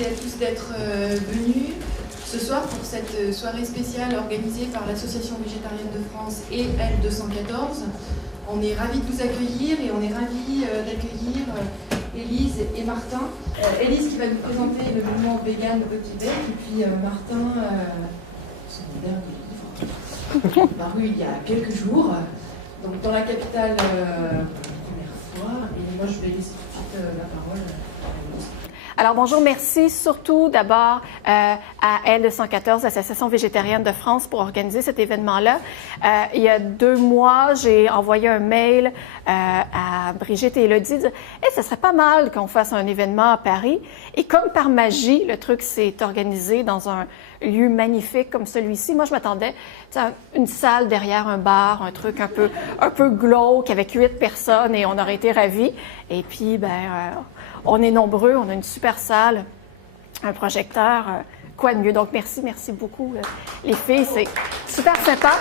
et à tous d'être venus ce soir pour cette soirée spéciale organisée par l'Association végétarienne de France et L214. On est ravis de vous accueillir et on est ravis d'accueillir Élise et Martin. Élise qui va nous présenter le mouvement vegan au Québec et puis Martin, son dernier livre, paru il y a quelques jours, donc dans la capitale pour la première fois. Et moi je vais laisser tout de suite la parole à Élise. Alors bonjour, merci surtout d'abord à L214, l'Association végétarienne de France, pour organiser cet événement-là. Il y a 2 mois, j'ai envoyé un mail à Brigitte et Élodie, disant hey, « ça serait pas mal qu'on fasse un événement à Paris ». Et comme par magie, le truc s'est organisé dans un lieu magnifique comme celui-ci. Moi, je m'attendais à une salle derrière un bar, un truc un peu glauque avec 8 personnes et on aurait été ravis. Et puis, on est nombreux, on a une super salle, un projecteur, quoi de mieux. Donc, merci beaucoup, les filles, c'est super sympa.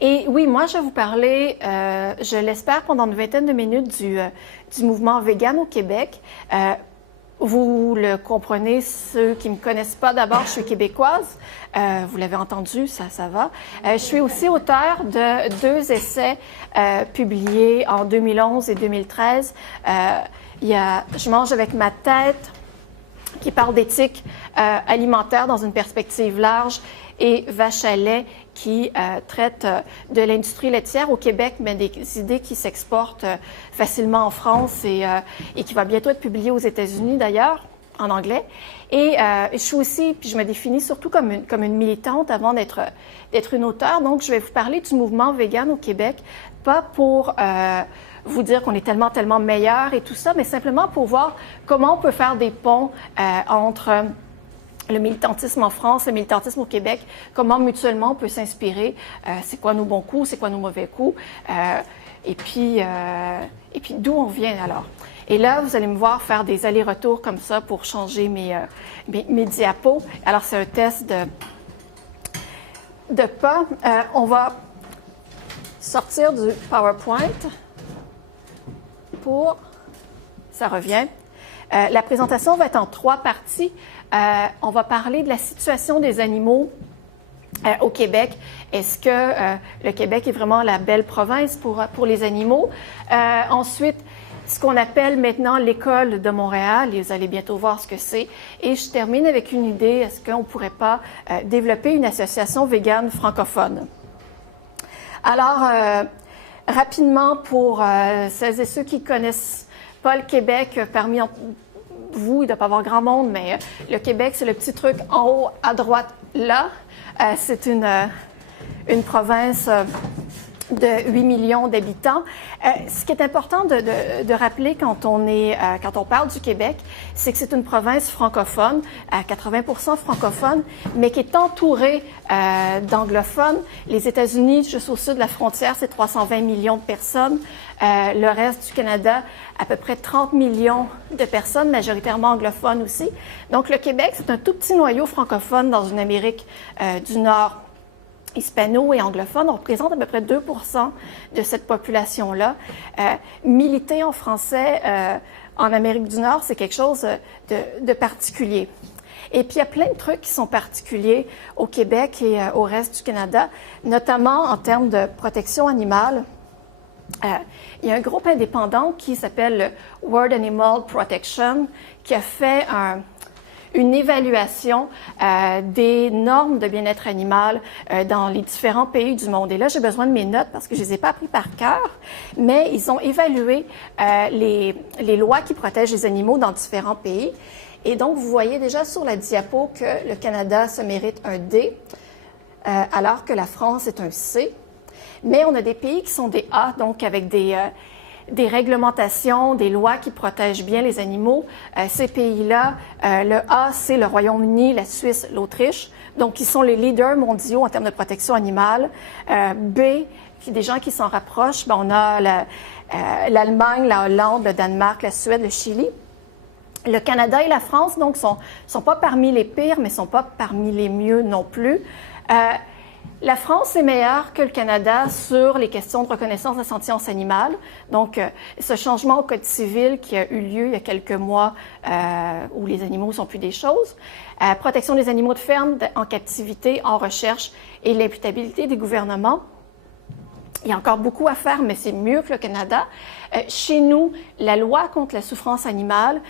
Et oui, moi, je vais vous parler, je l'espère, pendant une vingtaine de minutes du mouvement vegan au Québec. Vous le comprenez, ceux qui ne me connaissent pas, d'abord, je suis québécoise. Vous l'avez entendu, ça va. Je suis aussi auteure de 2 essais publiés en 2011 et 2013. Il y a « Je mange avec ma tête » qui parle d'éthique alimentaire dans une perspective large et « Vache à lait » qui traite de l'industrie laitière au Québec, mais des idées qui s'exportent facilement en France et qui va bientôt être publié aux États-Unis d'ailleurs, en anglais. Et je suis aussi, puis je me définis surtout comme une militante avant d'être une auteure. Donc, je vais vous parler du mouvement vegan au Québec, pas pour vous dire qu'on est tellement meilleur et tout ça, mais simplement pour voir comment on peut faire des ponts entre le militantisme en France, le militantisme au Québec, comment mutuellement on peut s'inspirer, c'est quoi nos bons coups, c'est quoi nos mauvais coups, et puis d'où on vient alors. Et là, vous allez me voir faire des allers-retours comme ça pour changer mes diapos. Alors, c'est un test de pas. On va sortir du PowerPoint pour... Ça revient. La présentation va être en 3 parties. On va parler de la situation des animaux au Québec. Est-ce que le Québec est vraiment la belle province pour les animaux? Ensuite, ce qu'on appelle maintenant l'école de Montréal, et vous allez bientôt voir ce que c'est. Et je termine avec une idée, est-ce qu'on ne pourrait pas développer une association végane francophone? Alors, rapidement, pour celles et ceux qui ne connaissent pas le Québec, parmi vous, il ne doit pas y avoir grand monde, mais le Québec, c'est le petit truc en haut à droite là. C'est une province de 8 millions d'habitants. Ce qui est important de rappeler quand on parle du Québec, c'est que c'est une province francophone, à 80% francophone, mais qui est entourée d'anglophones. Les États-Unis, juste au sud de la frontière, c'est 320 millions de personnes. Le reste du Canada, à peu près 30 millions de personnes, majoritairement anglophones aussi. Donc, le Québec, c'est un tout petit noyau francophone dans une Amérique du Nord hispano et anglophone. On représente à peu près 2% de cette population-là. Militer en français en Amérique du Nord, c'est quelque chose de particulier. Et puis, il y a plein de trucs qui sont particuliers au Québec et au reste du Canada, notamment en termes de protection animale. Il y a un groupe indépendant qui s'appelle le World Animal Protection qui a fait une évaluation des normes de bien-être animal dans les différents pays du monde. Et là, j'ai besoin de mes notes parce que je ne les ai pas appris par cœur, mais ils ont évalué les lois qui protègent les animaux dans différents pays. Et donc, vous voyez déjà sur la diapo que le Canada se mérite un D, alors que la France est un C. Mais on a des pays qui sont des A, donc avec des réglementations, des lois qui protègent bien les animaux. Ces pays-là, le A, c'est le Royaume-Uni, la Suisse, l'Autriche. Donc, ils sont les leaders mondiaux en termes de protection animale. B, des gens qui s'en rapprochent, on a l'Allemagne, la Hollande, le Danemark, la Suède, le Chili. Le Canada et la France, donc, sont pas parmi les pires, mais sont pas parmi les mieux non plus. La France est meilleure que le Canada sur les questions de reconnaissance de la sentience animale. Donc, ce changement au Code civil qui a eu lieu il y a quelques mois, où les animaux ne sont plus des choses, protection des animaux de ferme en captivité, en recherche et l'imputabilité des gouvernements. Il y a encore beaucoup à faire, mais c'est mieux que le Canada. Chez nous, la loi contre la souffrance animale,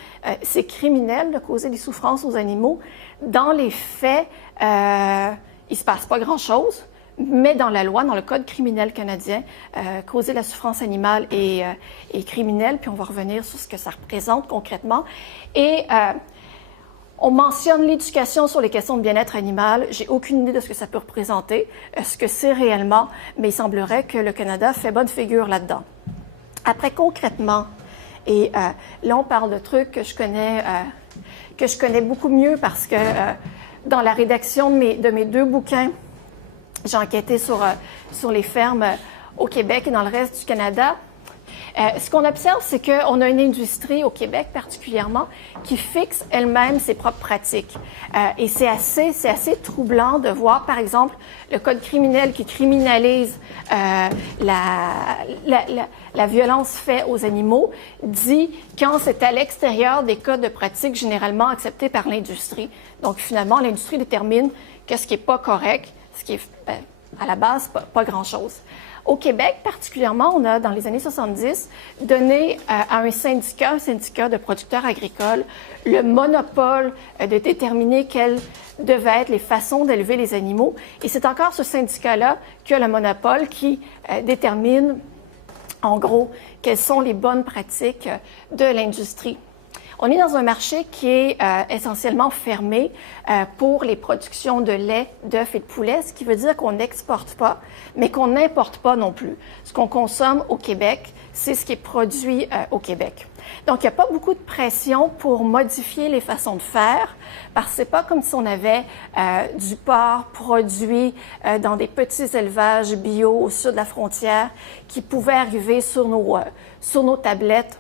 c'est criminel de causer des souffrances aux animaux. Dans les faits, il ne se passe pas grand-chose, mais dans la loi, dans le Code criminel canadien, causer la souffrance animale est criminel, puis on va revenir sur ce que ça représente concrètement. Et on mentionne l'éducation sur les questions de bien-être animal. J'ai aucune idée de ce que ça peut représenter, ce que c'est réellement, mais il semblerait que le Canada fait bonne figure là-dedans. Après, concrètement, et là, on parle de trucs que je connais beaucoup mieux parce que dans la rédaction de mes 2 bouquins, j'ai enquêté sur les fermes au Québec et dans le reste du Canada. Ce qu'on observe, c'est qu'on a une industrie au Québec particulièrement qui fixe elle-même ses propres pratiques. Et c'est assez troublant de voir, par exemple, le Code criminel qui criminalise la violence faite aux animaux, dit quand c'est à l'extérieur des codes de pratique généralement acceptés par l'industrie. Donc, finalement, l'industrie détermine qu'est-ce qui n'est pas correct, ce qui est, à la base, pas grand-chose. Au Québec, particulièrement, on a, dans les années 70, donné à un syndicat de producteurs agricoles, le monopole de déterminer quelles devaient être les façons d'élever les animaux. Et c'est encore ce syndicat-là qui a le monopole qui détermine, en gros, quelles sont les bonnes pratiques de l'industrie. On est dans un marché qui est essentiellement fermé pour les productions de lait, d'œufs et de poulet, ce qui veut dire qu'on n'exporte pas, mais qu'on n'importe pas non plus. Ce qu'on consomme au Québec, c'est ce qui est produit au Québec. Donc, il n'y a pas beaucoup de pression pour modifier les façons de faire, parce que c'est pas comme si on avait du porc produit dans des petits élevages bio au sud de la frontière qui pouvaient arriver sur nos tablettes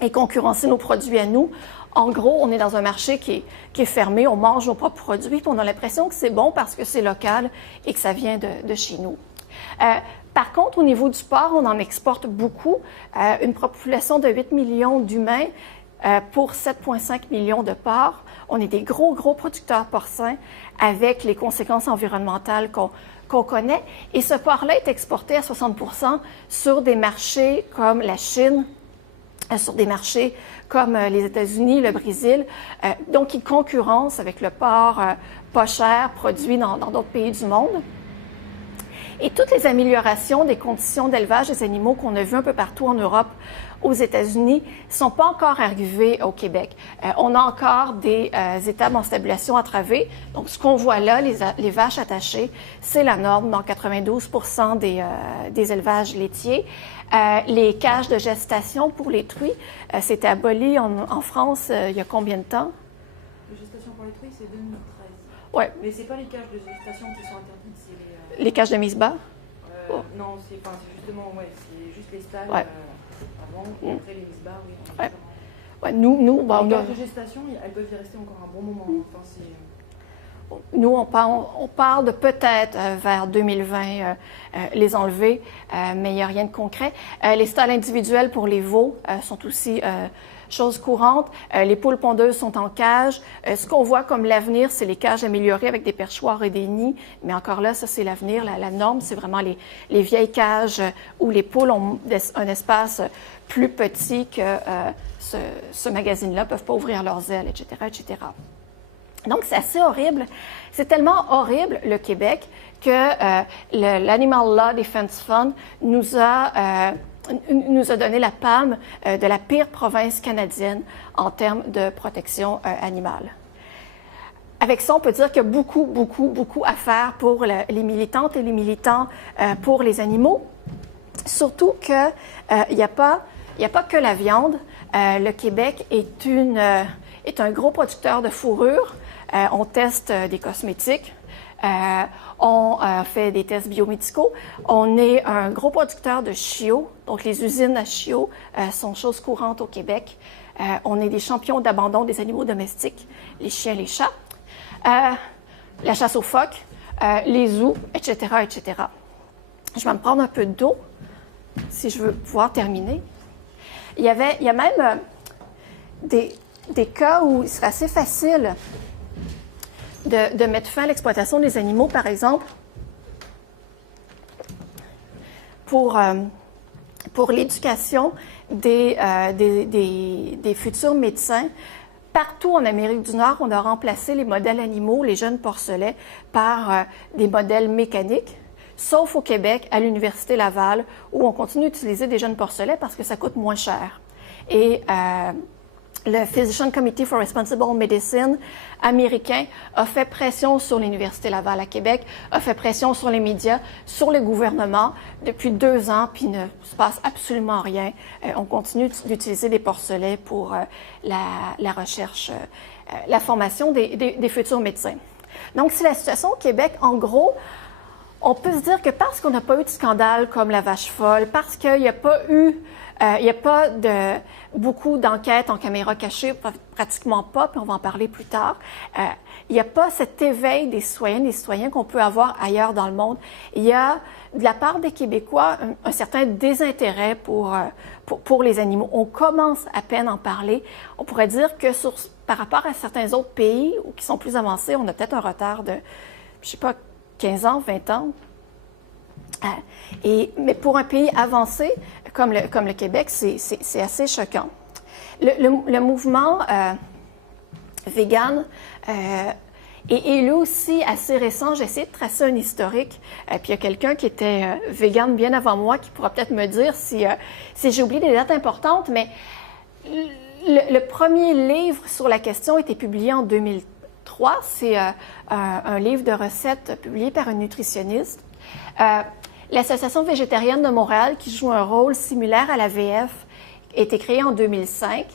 et concurrencer nos produits à nous. En gros, on est dans un marché qui est fermé, on mange nos propres produits, puis on a l'impression que c'est bon parce que c'est local et que ça vient de chez nous. Par contre, au niveau du porc, on en exporte beaucoup. Une population de 8 millions d'humains pour 7,5 millions de porcs. On est des gros producteurs porcins avec les conséquences environnementales qu'on connaît. Et ce porc-là est exporté à 60% sur des marchés comme la Chine, sur des marchés comme les États-Unis, le Brésil, donc ils concurrencent avec le porc pas cher produit dans d'autres pays du monde. Et toutes les améliorations des conditions d'élevage des animaux qu'on a vues un peu partout en Europe, aux États-Unis, ne sont pas encore arrivées au Québec. On a encore des étables en stabulation entravée. Donc, ce qu'on voit là, les vaches attachées, c'est la norme dans 92% des élevages laitiers. Les cages de gestation pour les truies, c'était aboli en France il y a combien de temps? La gestation pour les truies, c'est 2013. Oui. Mais ce n'est pas les cages de gestation qui sont interdites, c'est les cages de mise bas? Non, c'est justement, c'est juste les stalles avant, et après les mises bas, oui. Ouais, nous, les cages de gestation, elles peuvent y rester encore un bon moment. Enfin, nous, on parle de peut-être vers 2020 les enlever, mais il n'y a rien de concret. Les stalles individuelles pour les veaux sont aussi chose courante. Les poules pondeuses sont en cage. Ce qu'on voit comme l'avenir, c'est les cages améliorées avec des perchoirs et des nids. Mais encore là, ça, c'est l'avenir. La norme, c'est vraiment les vieilles cages où les poules ont un espace plus petit que ce magazine-là, ne peuvent pas ouvrir leurs ailes, etc., etc. Donc, c'est assez horrible. C'est tellement horrible, le Québec, que l'Animal Law Defense Fund nous a donné la palme de la pire province canadienne en termes de protection animale. Avec ça, on peut dire qu'il y a beaucoup à faire pour les militantes et les militants pour les animaux. Surtout qu'il n'y a pas que la viande. Le Québec est un gros producteur de fourrure. On teste des cosmétiques. On fait des tests biomédicaux. On est un gros producteur de chiots. Donc, les usines à chiots sont chose courante au Québec. On est des champions d'abandon des animaux domestiques, les chiens, les chats. La chasse aux phoques. les zoos, etc., etc. Je vais me prendre un peu d'eau si je veux pouvoir terminer. Il y a même des cas où il serait assez facile de mettre fin à l'exploitation des animaux, par exemple, pour l'éducation des futurs médecins. Partout en Amérique du Nord, on a remplacé les modèles animaux, les jeunes porcelets, par des modèles mécaniques, sauf au Québec, à l'Université Laval, où on continue d'utiliser des jeunes porcelets parce que ça coûte moins cher. Et le Physician Committee for Responsible Medicine américain a fait pression sur l'Université Laval à Québec, a fait pression sur les médias, sur le gouvernement depuis 2 ans, puis il ne se passe absolument rien. On continue d'utiliser des porcelets pour la recherche, la formation des futurs médecins. Donc, c'est la situation au Québec. En gros, on peut se dire que parce qu'on n'a pas eu de scandale comme la vache folle, parce qu'il n'y a pas eu il n'y a pas beaucoup d'enquêtes en caméra cachée, pratiquement pas, puis on va en parler plus tard. Il n'y a pas cet éveil des citoyens qu'on peut avoir ailleurs dans le monde. Il y a, de la part des Québécois, un certain désintérêt pour les animaux. On commence à peine à en parler. On pourrait dire que par rapport à certains autres pays qui sont plus avancés, on a peut-être un retard de, je sais pas, 15 ans, 20 ans. Mais pour un pays avancé comme le Québec, c'est assez choquant. Le mouvement vegan est lui aussi assez récent. J'ai essayé de tracer un historique. Puis il y a quelqu'un qui était vegan bien avant moi qui pourra peut-être me dire si j'ai oublié des dates importantes, mais le premier livre sur la question a été publié en 2003. C'est un livre de recettes publié par un nutritionniste. L'Association végétarienne de Montréal, qui joue un rôle similaire à l'AVF, a été créée en 2005.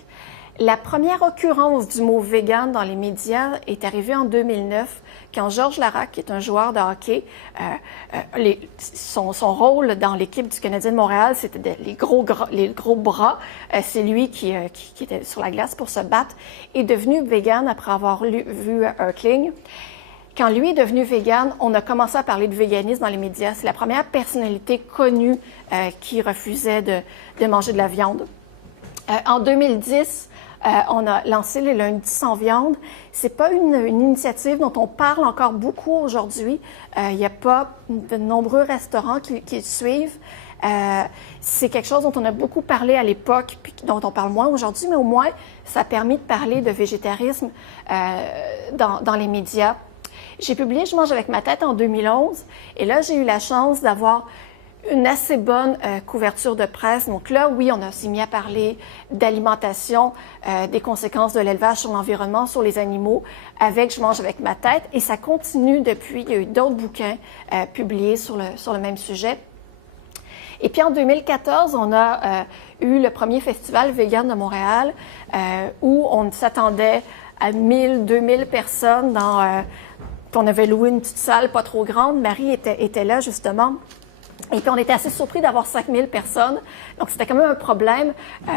La première occurrence du mot « vegan » dans les médias est arrivée en 2009, quand Georges Larac, qui est un joueur de hockey, son rôle dans l'équipe du Canadien de Montréal, c'était les gros bras. C'est lui qui était sur la glace pour se battre, est devenu vegan après avoir vu Erkling. Quand lui est devenu vegan, on a commencé à parler de véganisme dans les médias. C'est la première personnalité connue qui refusait de manger de la viande. En 2010, on a lancé les lundis sans viande. C'est pas une initiative dont on parle encore beaucoup aujourd'hui. Il n'y a pas de nombreux restaurants qui le suivent. C'est quelque chose dont on a beaucoup parlé à l'époque, puis dont on parle moins aujourd'hui, mais au moins, ça a permis de parler de végétarisme dans les médias. J'ai publié « Je mange avec ma tête » en 2011 et là, j'ai eu la chance d'avoir une assez bonne couverture de presse. Donc là, oui, on s'est mis à parler d'alimentation, des conséquences de l'élevage sur l'environnement, sur les animaux, avec « Je mange avec ma tête » et ça continue depuis. Il y a eu d'autres bouquins publiés sur le même sujet. Et puis en 2014, on a eu le premier festival vegan de Montréal où on s'attendait à 1000, 2000 personnes on avait loué une petite salle pas trop grande. Marie était là, justement. Et puis, on était assez surpris d'avoir 5000 personnes. Donc, c'était quand même un problème,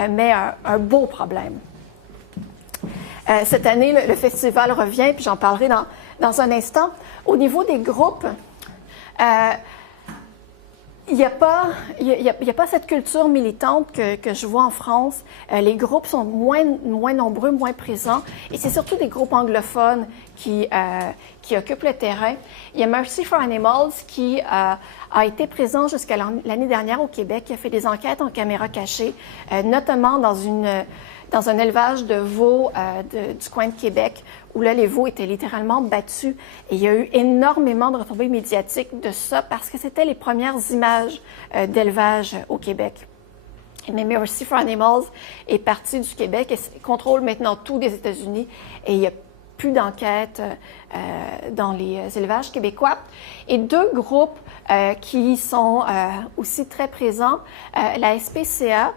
mais un beau problème. Cette année, le festival revient, puis j'en parlerai dans un instant. Au niveau des groupes, il n'y a pas cette culture militante que je vois en France. Les groupes sont moins nombreux, moins présents. Et c'est surtout des groupes anglophones qui occupent le terrain. Il y a Mercy for Animals qui a été présent jusqu'à l'année dernière au Québec, qui a fait des enquêtes en caméra cachée, notamment dans un élevage de veaux du coin de Québec, où là, les veaux étaient littéralement battus. Et il y a eu énormément de retombées médiatiques de ça parce que c'était les premières images d'élevage au Québec. Mais Mercy for Animals est parti du Québec et contrôle maintenant tout des États-Unis et il n'y a plus d'enquête dans les élevages québécois. Et 2 groupes qui sont aussi très présents, la SPCA,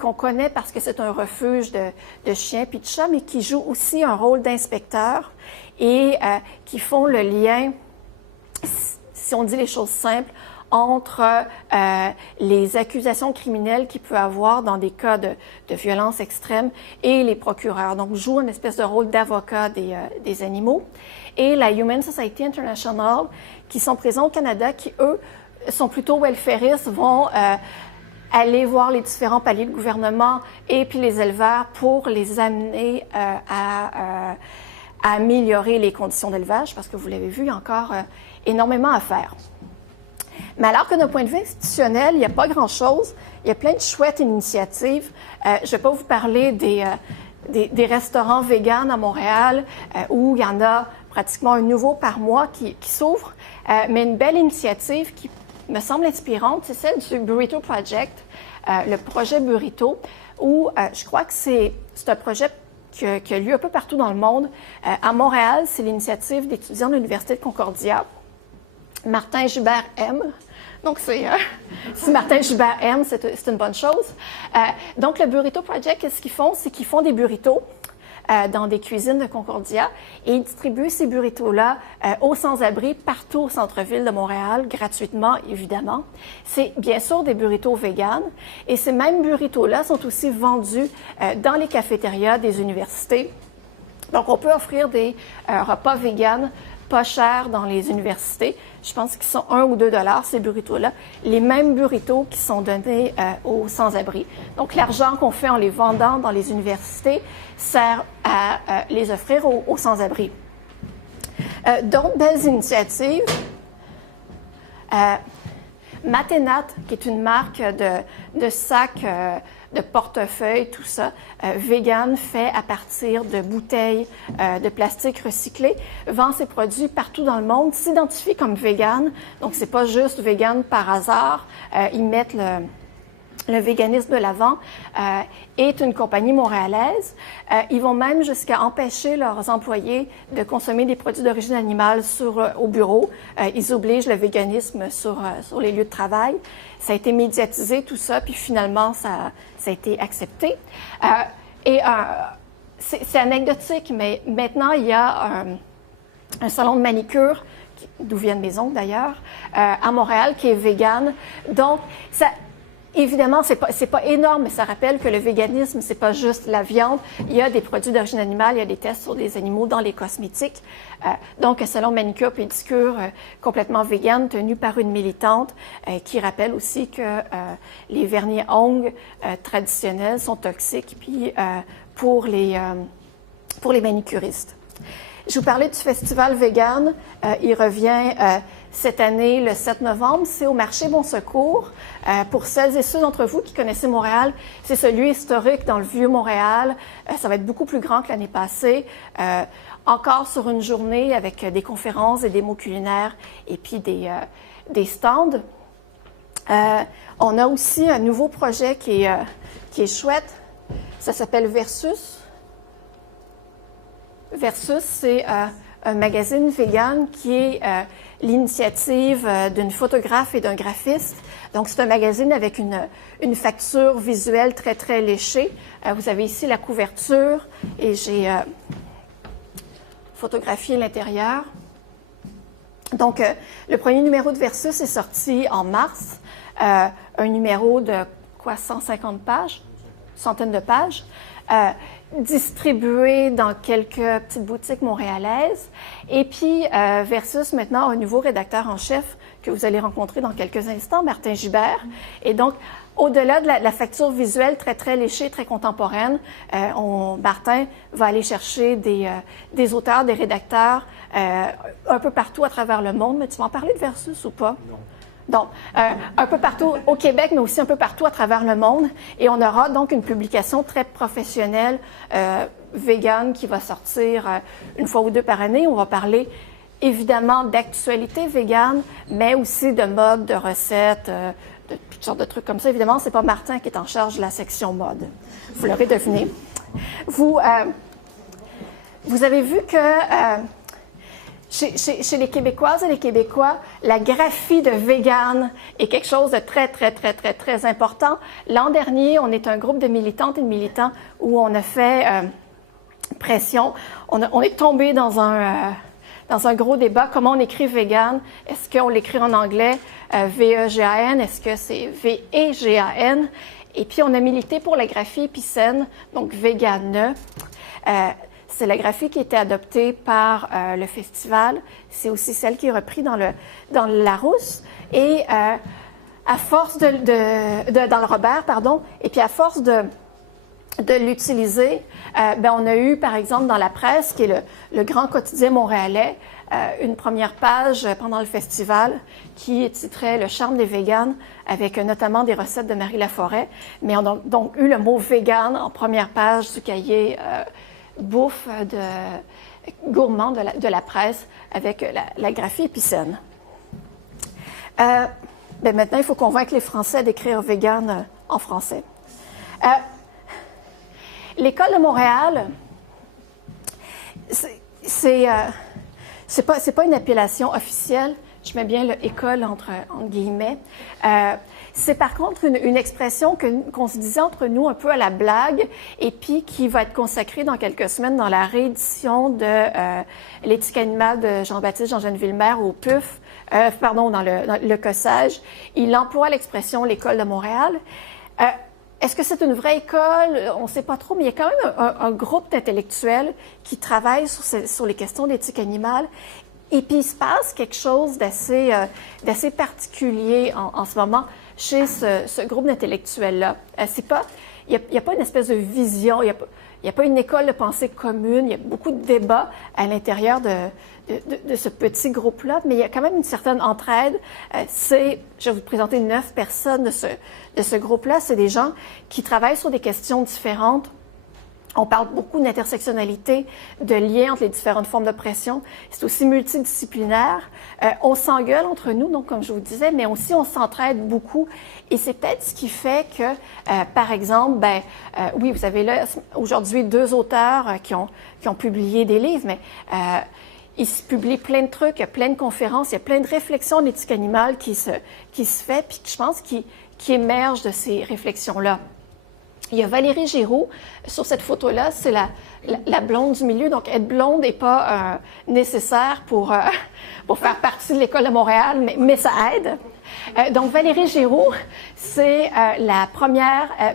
qu'on connaît parce que c'est un refuge de chiens puis de chats, mais qui joue aussi un rôle d'inspecteur et qui font le lien, si on dit les choses simples, entre les accusations criminelles qu'il peut avoir dans des cas de violence extrême et les procureurs. Donc, joue une espèce de rôle d'avocat des animaux. Et la Humane Society International, qui sont présents au Canada, qui, eux, sont plutôt welfaristes, vont aller voir les différents paliers de gouvernement et puis les éleveurs pour les amener à améliorer les conditions d'élevage, parce que vous l'avez vu, il y a encore énormément à faire. Mais alors que d'un point de vue institutionnel, il n'y a pas grand-chose. Il y a plein de chouettes initiatives. Je ne vais pas vous parler des restaurants véganes à Montréal, où il y en a pratiquement un nouveau par mois qui s'ouvre, mais une belle initiative qui me semble inspirante, c'est celle du Burrito Project, le projet Burrito, où je crois que c'est un projet qui a lieu un peu partout dans le monde. À Montréal, c'est l'initiative d'étudiants de l'Université de Concordia. Martin Gibert aime. Donc, si Martin Gibert aime, c'est une bonne chose. Donc, le Burrito Project, qu'est-ce qu'ils font? C'est qu'ils font des burritos dans des cuisines de Concordia et ils distribuent ces burritos-là aux sans-abri partout au centre-ville de Montréal, gratuitement, évidemment. C'est bien sûr des burritos véganes et ces mêmes burritos-là sont aussi vendus dans les cafétérias des universités. Donc, on peut offrir des repas véganes pas chers dans les universités. Je pense qu'ils sont 1 ou 2 $, ces burritos-là. Les mêmes burritos qui sont donnés aux sans-abri. Donc, l'argent qu'on fait en les vendant dans les universités sert à les offrir aux sans-abri. D'autres belles initiatives. Matenat, qui est une marque de sacs, de portefeuille, tout ça, vegan, fait à partir de bouteilles de plastique recyclé, vend ses produits partout dans le monde, s'identifie comme vegan. Donc, c'est pas juste vegan par hasard. Ils mettent le véganisme de l'avant, est une compagnie montréalaise. Ils vont même jusqu'à empêcher leurs employés de consommer des produits d'origine animale au bureau. Ils obligent le véganisme sur les lieux de travail. Ça a été médiatisé, tout ça, puis finalement, ça a été accepté. C'est anecdotique, mais maintenant, il y a un salon de manicure, d'où viennent mes ongles d'ailleurs, à Montréal, qui est vegan. Donc, évidemment, c'est pas énorme, mais ça rappelle que le véganisme, c'est pas juste la viande. Il y a des produits d'origine animale, il y a des tests sur des animaux dans les cosmétiques. Donc, un salon manicure pédicure complètement vegan, tenu par une militante, qui rappelle aussi que les vernis ongles traditionnels sont toxiques, puis pour les manicuristes. Je vous parlais du festival vegan. Il revient cette année, le 7 novembre. C'est au marché Bon Secours. Pour celles et ceux d'entre vous qui connaissez Montréal, c'est ce lieu historique dans le vieux Montréal. Ça va être beaucoup plus grand que l'année passée. Encore sur une journée avec des conférences, des démos culinaires et puis des stands. On a aussi un nouveau projet qui est chouette. Ça s'appelle Versus. Versus, c'est un magazine vegan qui est l'initiative d'une photographe et d'un graphiste. Donc, c'est un magazine avec une facture visuelle très, très léchée. Vous avez ici la couverture et j'ai photographié l'intérieur. Donc, le premier numéro de Versus est sorti en mars. Un numéro de 150 pages, centaines de pages. Distribué dans quelques petites boutiques montréalaises. Et puis, Versus, maintenant, un nouveau rédacteur en chef que vous allez rencontrer dans quelques instants, Martin Gibert. Et donc, au-delà de la facture visuelle très, très léchée, très contemporaine, Martin va aller chercher des auteurs, des rédacteurs un peu partout à travers le monde. Mais tu vas en parler de Versus ou pas? Non. Donc, un peu partout au Québec, mais aussi un peu partout à travers le monde. Et on aura donc une publication très professionnelle, vegan, qui va sortir une fois ou deux par année. On va parler évidemment d'actualité vegan, mais aussi de mode, de recettes, de toutes sortes de trucs comme ça. Évidemment, c'est pas Martin qui est en charge de la section mode. Vous l'aurez deviné. Vous avez vu que chez les Québécoises et les Québécois, la graphie de vegan est quelque chose de très, très, très, très, très important. L'an dernier, on est un groupe de militantes et de militants où on a fait pression. On est tombé dans dans un gros débat, comment on écrit vegan. Est-ce qu'on l'écrit en anglais V-E-G-A-N? Est-ce que c'est V-E-G-A-N? Et puis, on a milité pour la graphie épicène, donc végane. C'est la graphie qui a été adoptée par le festival. C'est aussi celle qui est reprise dans le Larousse. Et à force dans le Robert, pardon, et puis à force de l'utiliser, on a eu, par exemple, dans la presse, qui est le grand quotidien montréalais, une première page pendant le festival qui titrait « Le charme des véganes » avec notamment des recettes de Marie Laforêt. Mais on a donc eu le mot « vegan » en première page du cahier bouffe gourmand de la presse avec la graphie épicène. Maintenant, il faut convaincre les Français d'écrire « vegan » en français. L'École de Montréal, c'est pas une appellation officielle. Je mets bien le « école » entre guillemets. C'est par contre une expression qu'on se disait entre nous un peu à la blague et puis qui va être consacrée dans quelques semaines dans la réédition de l'éthique animale de Jean-Baptiste Villemer au PUF, dans le Cossage. Il emploie l'expression « l'École de Montréal ». Est-ce que c'est une vraie école? On ne sait pas trop, mais il y a quand même un groupe d'intellectuels qui travaillent sur les questions d'éthique animale. Et puis, il se passe quelque chose d'assez particulier en ce moment chez ce groupe d'intellectuels-là. Il n'y a pas une espèce de vision, il n'y a pas une école de pensée commune, il y a beaucoup de débats à l'intérieur de ce petit groupe-là, mais il y a quand même une certaine entraide. Je vais vous présenter 9 personnes de ce groupe-là. C'est des gens qui travaillent sur des questions différentes. On parle beaucoup d'intersectionnalité, de liens entre les différentes formes d'oppression. C'est aussi multidisciplinaire. On s'engueule entre nous, donc comme je vous disais, mais aussi on s'entraide beaucoup. Et c'est peut-être ce qui fait que, par exemple, oui, vous avez là aujourd'hui 2 auteurs qui ont publié des livres, mais il se publie plein de trucs, il y a plein de conférences, il y a plein de réflexions d'éthique animale qui se fait, puis je pense qui émergent de ces réflexions-là. Il y a Valérie Giroux. Sur cette photo-là, c'est la blonde du milieu. Donc, être blonde n'est pas nécessaire pour faire partie de l'École de Montréal, mais ça aide. Donc, Valérie Giroux, c'est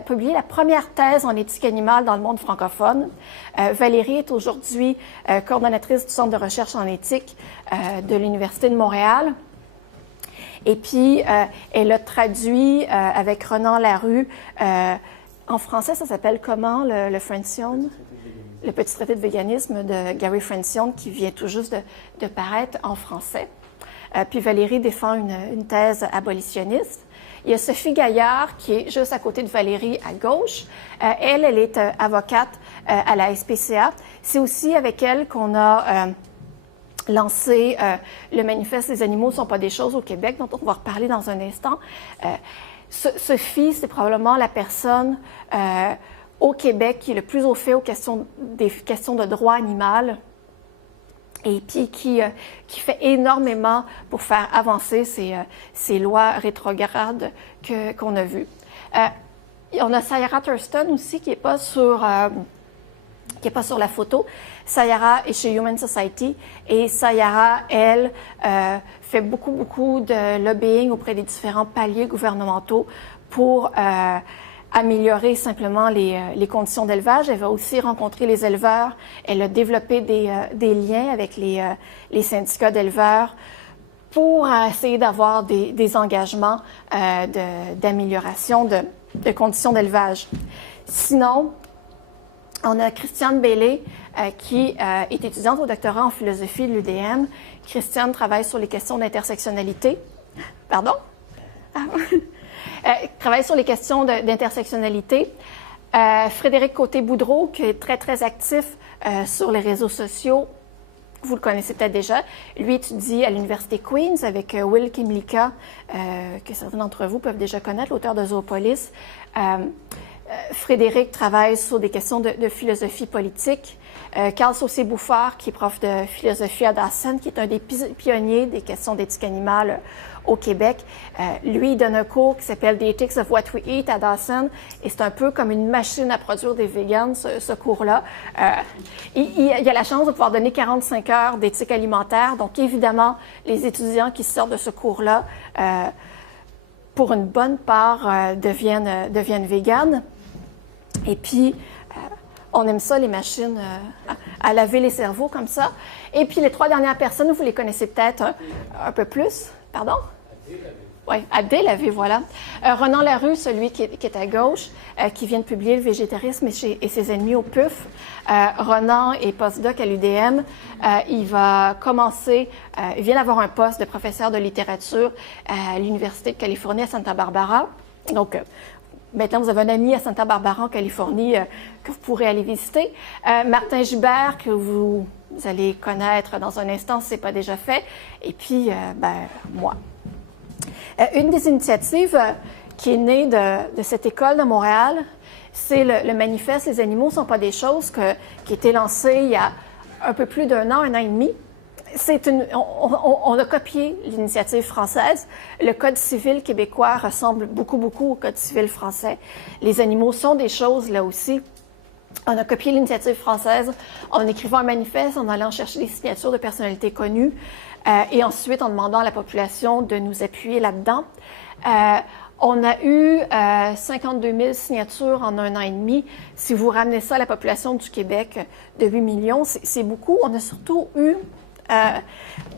publié la première thèse en éthique animale dans le monde francophone. Valérie est aujourd'hui coordonnatrice du Centre de recherche en éthique de l'Université de Montréal. Et puis, elle a traduit avec Renan Larue en français, ça s'appelle comment, le Francione? Le petit traité de véganisme de Gary Francione qui vient tout juste de paraître en français. Puis Valérie défend une thèse abolitionniste. Il y a Sophie Gaillard qui est juste à côté de Valérie à gauche. Elle est avocate à la SPCA. C'est aussi avec elle qu'on a lancé le manifeste « Les animaux ne sont pas des choses » au Québec, dont on va reparler dans un instant. Sophie, c'est probablement la personne au Québec qui est le plus au fait des questions de droit animal et puis qui fait énormément pour faire avancer ces lois rétrogrades qu'on a vues. On a Sayara Thurston aussi qui n'est pas sur la photo. Sayara est chez Human Society et Sayara, elle, fait beaucoup de lobbying auprès des différents paliers gouvernementaux pour améliorer simplement les conditions d'élevage. Elle va aussi rencontrer les éleveurs. Elle a développé des liens avec les syndicats d'éleveurs pour essayer d'avoir des engagements d'amélioration de conditions d'élevage. Sinon, on a Christiane Bellé, qui est étudiante au doctorat en philosophie de l'UDM. Christiane travaille sur les questions d'intersectionnalité. Pardon? Travaille sur les questions d'intersectionnalité. Frédéric Côté-Boudreau, qui est très actif sur les réseaux sociaux. Vous le connaissez peut-être déjà. Lui étudie à l'Université Queen's avec Will Kimlicka, que certains d'entre vous peuvent déjà connaître, l'auteur de Zoopolis. Frédéric travaille sur des questions de philosophie politique. Carl Saucier-Bouffard, qui est prof de philosophie à Dawson, qui est un des pionniers des questions d'éthique animale au Québec. Lui, il donne un cours qui s'appelle The Ethics of What We Eat à Dawson, et c'est un peu comme une machine à produire des véganes, ce cours-là. Il a la chance de pouvoir donner 45 heures d'éthique alimentaire, donc évidemment, les étudiants qui sortent de ce cours-là, pour une bonne part, deviennent véganes. Et puis, on aime ça, les machines à laver les cerveaux comme ça. Et puis, les 3 dernières personnes, vous les connaissez peut-être un peu plus. Pardon? Oui, Abdé Lavé, voilà. Renan Larue, celui qui est à gauche, qui vient de publier Le végétarisme et ses ennemis au PUF. Renan est postdoc à l'UDM. Il va commencer, il vient d'avoir un poste de professeur de littérature à l'Université de Californie à Santa Barbara. Donc, maintenant, vous avez un ami à Santa Barbara, en Californie, que vous pourrez aller visiter. Martin Gibert, que vous allez connaître dans un instant si ce n'est pas déjà fait. Et puis, moi. Une des initiatives qui est née de cette école de Montréal, c'est le manifeste « Les animaux ne sont pas des choses » qui a été lancé il y a un peu plus d'un an et demi. On a copié l'initiative française. Le Code civil québécois ressemble beaucoup au Code civil français. Les animaux sont des choses, là aussi. On a copié l'initiative française en écrivant un manifeste, en allant chercher des signatures de personnalités connues et ensuite en demandant à la population de nous appuyer là-dedans. On a eu 52 000 signatures en un an et demi. Si vous ramenez ça à la population du Québec de 8 millions, c'est beaucoup. On a surtout eu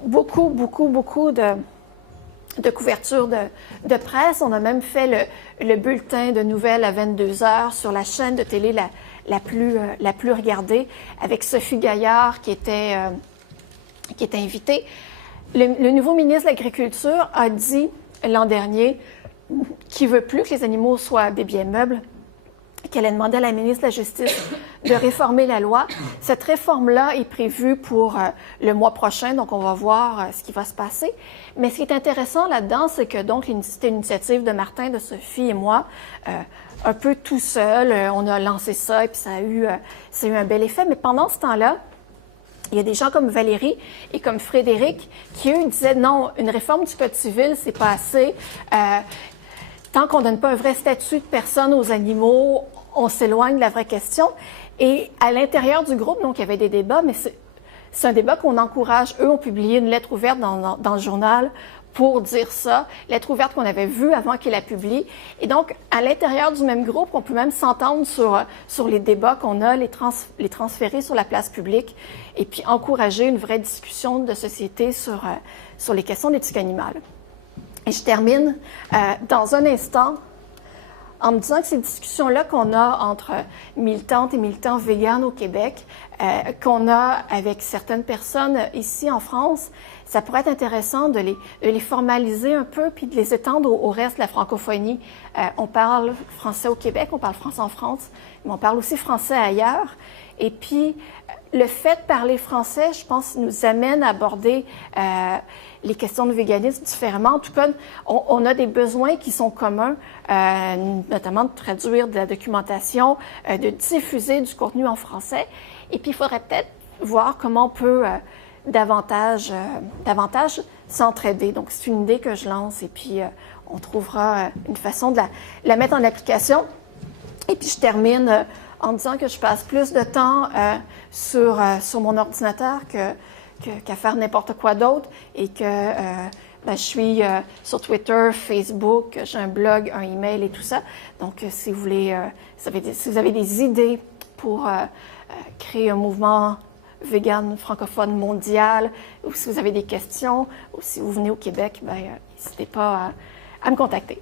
beaucoup de couverture de presse. On a même fait le bulletin de nouvelles à 22 heures sur la chaîne de télé la plus regardée, avec Sophie Gaillard qui était invitée. Le nouveau ministre de l'Agriculture a dit l'an dernier qu'il ne veut plus que les animaux soient des biens meubles, qu'elle a demandé à la ministre de la Justice de réformer la loi. Cette réforme-là est prévue pour le mois prochain, donc on va voir ce qui va se passer. Mais ce qui est intéressant là-dedans, c'est que donc c'était une initiative de Martin, de Sophie et moi, un peu tout seul. On a lancé ça et puis ça a eu un bel effet. Mais pendant ce temps-là, il y a des gens comme Valérie et comme Frédéric qui, eux, disaient non, une réforme du Code civil, c'est pas assez. Tant qu'on ne donne pas un vrai statut de personne aux animaux, on s'éloigne de la vraie question. Et à l'intérieur du groupe, donc, il y avait des débats, mais c'est un débat qu'on encourage. Eux ont publié une lettre ouverte dans le journal pour dire ça, lettre ouverte qu'on avait vue avant qu'il la publie. Et donc, à l'intérieur du même groupe, on peut même s'entendre sur les débats qu'on a, les transférer sur la place publique et puis encourager une vraie discussion de société sur les questions d'éthique animale. Et je termine dans un instant en me disant que ces discussions-là qu'on a entre militantes et militants véganes au Québec, qu'on a avec certaines personnes ici en France, ça pourrait être intéressant de les formaliser un peu puis de les étendre au reste de la francophonie. On parle français au Québec, on parle français en France, mais on parle aussi français ailleurs. Et puis, le fait de parler français, je pense, nous amène à aborder les questions de véganisme différemment. En tout cas, on a des besoins qui sont communs, notamment de traduire de la documentation, de diffuser du contenu en français. Et puis, il faudrait peut-être voir comment on peut davantage s'entraider. Donc, c'est une idée que je lance et puis on trouvera une façon de la mettre en application. Et puis, je termine en disant que je passe plus de temps sur mon ordinateur qu'à faire n'importe quoi d'autre et que je suis sur Twitter, Facebook, j'ai un blog, un email et tout ça. Donc, si vous voulez, si vous avez des idées pour créer un mouvement vegan francophone mondial, ou si vous avez des questions, ou si vous venez au Québec, n'hésitez pas à me contacter.